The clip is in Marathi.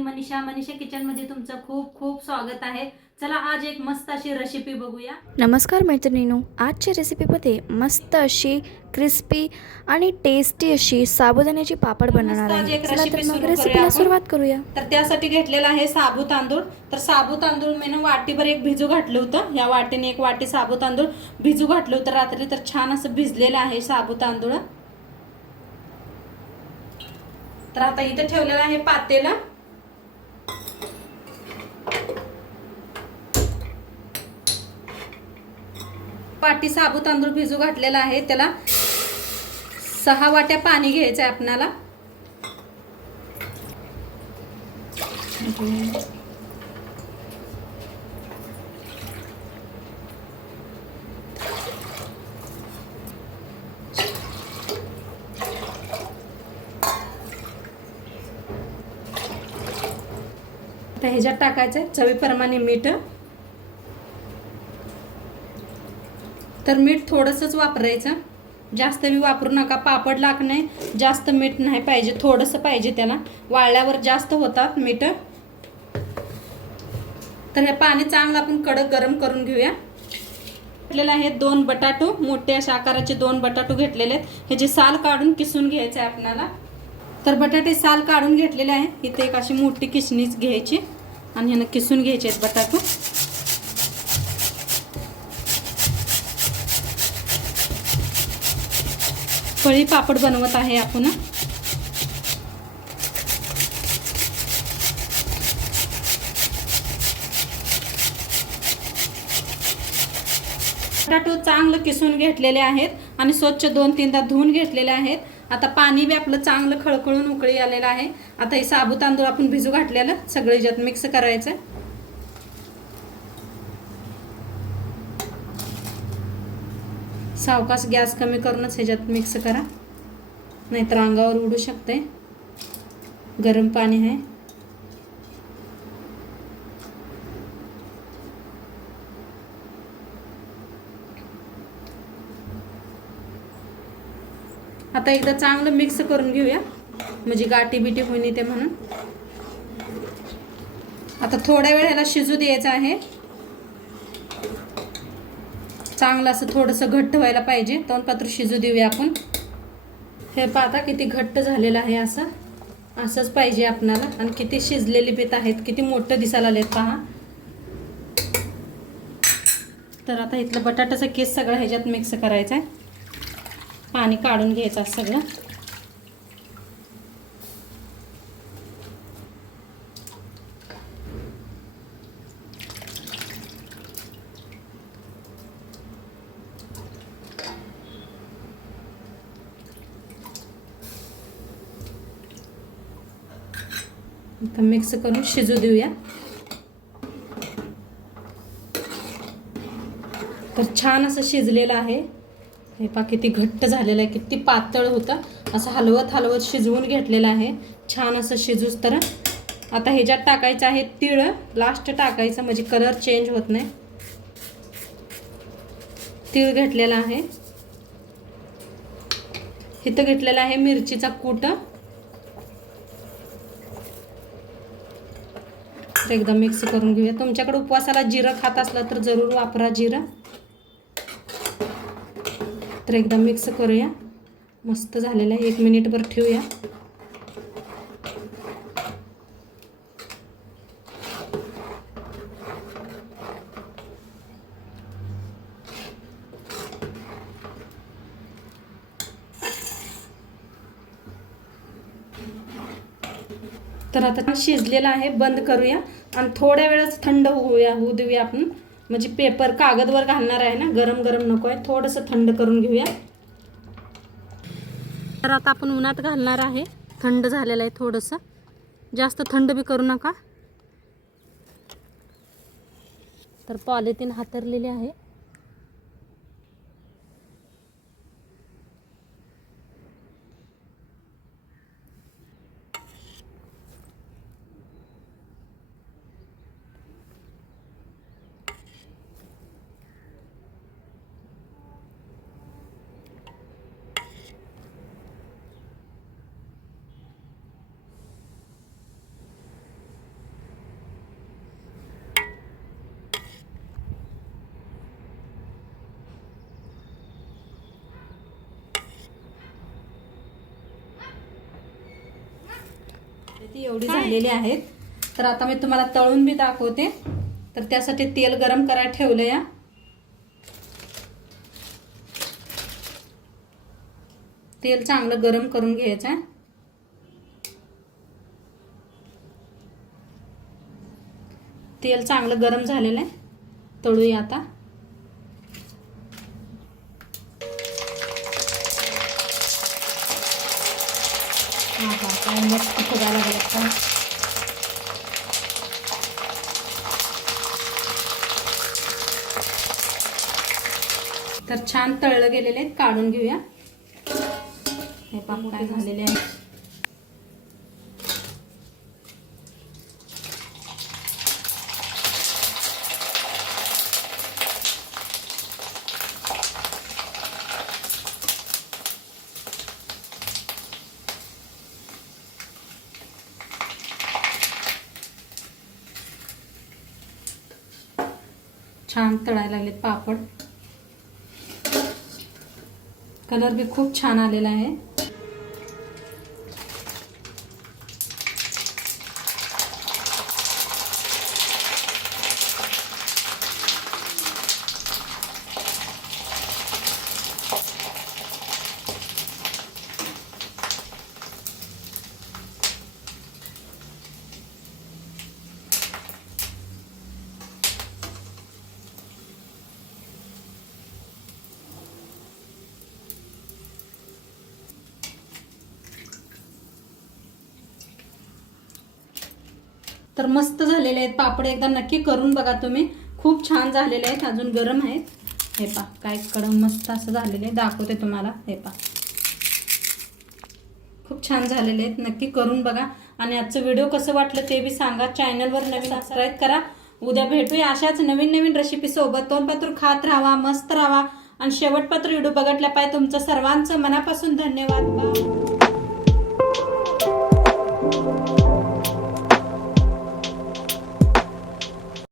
मी मनीषा किचन मध्ये तुमचं खूप खूप स्वागत आहे। चला आज एक मस्त अशी रेसिपी बघूया। नमस्कार मैत्रिणींनो, आजच्या रेसिपीमध्ये मस्त अशी क्रिस्पी आणि टेस्टी अशी साबुदाण्याची पापड बनवणार आज आहे। एक चला तर रेसिपी मग सुरू करूया रेसिपीला आपण। सुरुवात करूया। तर त्यासाठी घेतलेला आहे साबू तांदूळ। तर साबू तांदूळ मी ना वाटीभर एक भिजू घातलं होतं। या वाटीने एक वाटी साबू तांदूळ भिजू घातलं होतं रात्री। तर छान असं भिजलेलं आहे साबू तांदूळ। तर आता इथे ठेवलेलं आहे पातेलं। वाटी साबू तांदूळ भिजू घातलेला आहे, त्याला 6 वाट्या पाणी घ्यायचं आहे आपल्याला। आता ह्याच्यात टाकायचं चवीप्रमाणे मीठ। तर मीठ थोडंसंच वापरायचं, जास्त बी वापरू नका। पापड लाकणे जास्त मीठ नाही पाहिजे, थोडंसं पाहिजे त्याला, वाळल्यावर जास्त होतात मीठ। तर हे पाणी चांगलं आपण कडक गरम करून घेऊया। घेतलेले आहेत 2 बटाटो, मोठे अशा आकाराचे 2 बटाटो घेतलेले आहेत। ह्याची साल काढून किसून घ्यायचं आहे आपल्याला। तर बटाटे साल काढून घेतलेले आहे। इथे एक अशी मोठी किसणीच घ्यायची आणि ह्यानं किसून घ्यायचे आहेत बटाटो। फळी पापड बनवत आहे आपण। बटाटो चांगलं किसून घेतलेले आहेत आणि स्वच्छ 2-3दा धुवून घेतलेले आहेत। आता पाणी बी आपलं चांगलं खळखळून उकळी आलेलं आहे। आता हे साबू तांदूळ आपण भिजू घातलेलं सगळे ह्याच्यात मिक्स करायचं। सावकाश गॅस कमी करूनच ह्याच्यात मिक्स करा, नाहीतर अंगावर उडू शकते। गरम पाणी आहे। आता एकदा चांगलं मिक्स करून घेऊया, म्हणजे गाठी बिटी होईल ते म्हणून। आता थोड्या वेळ ह्याला शिजू द्यायचं आहे। चांगलं असं थोडंसं घट्ट व्हायला पाहिजे, तोंडपात्र शिजू देऊया आपण। हे पाहता किती घट्ट झालेलं आहे, असंच पाहिजे आपल्याला। आणि किती शिजलेली पीठ आहेत, किती मोठं दिसायला आलेत पहा। तर आता इथलं बटाट्याचा किस सगळं ह्याच्यात मिक्स करायचा आहे, पाणी काढून घ्यायचं सगळं। आता मिक्स करून शिजू देऊया। तर छान असं शिजलेलं आहे। हे पहा किती घट्ट झालेलं आहे, किती पातळ होतं। असं हलवत हलवत शिजवून घेतलेलं आहे छान असं शिजूस तर। आता ह्याच्यात टाकायचं आहे तीळ, लास्ट टाकायचं म्हणजे कलर चेंज होत नाही। तीळ घेतलेला आहे। इथं घेतलेला आहे मिरचीचा कूट। एकदा मिक्स करून घेऊया। तुमच्याकडे उपवासाला जिरं खात असलं तर जरूर वापरा जिरं। तर एकदा मिक्स करूया। मस्त झालेलं आहे, 1 मिनिटभर ठेवूया। तर आता शिजलेलं आहे, बंद करूया आणि थोड्या वेळच थंड होऊ देऊया आपण। म्हणजे पेपर कागदवर घालणार आहे ना, गरम गरम नको आहे, थोडंसं थंड करून घेऊया। तर आता आपण उन्हात घालणार आहे, थंड झालेलं आहे थोडंसं, जास्त थंड बी करू नका। तर पॉलिथिन हातरलेले आहे। ती एवढी झालेली आहेत. तर आता मी तुम्हाला तळून बी दाखवते. तर त्यासाठी तेल गरम करायला ठेवलं या. तेल चांगलं गरम करून घ्यायचं आहे. तेल चांगलं गरम झालेलं आहे. तळूया आता. हा काय मस्त फुगायला लागलं. तर छान तळलं गेलेले आहेत. काढून घेऊया. हे पापड काय झालेले आहे. छान तळायला लागलेत पापड. कलर भी खूप छान आलेला आहे. तर मस्त झालेले आहेत पापड. एकदा नक्की करून बघा तुम्ही. खूप छान झालेले आहेत. अजून गरम आहेत. हे पा काय कडम मस्त असं झालेले आहे. दाखवते तुम्हाला. हे पा खूप छान झालेले आहेत. नक्की करून बघा. आणि आजचं व्हिडिओ कसं वाटलं ते बी सांगा. चॅनलवर नवीन सबस्क्राईब करा. उद्या भेटूया अशाच नवीन नवीन रेसिपी सोबत. तोंडपात्र खात राहा, मस्त राहा आणि शेवटपात्र व्हिडिओ बघितल्या पाहिजे. तुमचं सर्वांचं मनापासून धन्यवाद.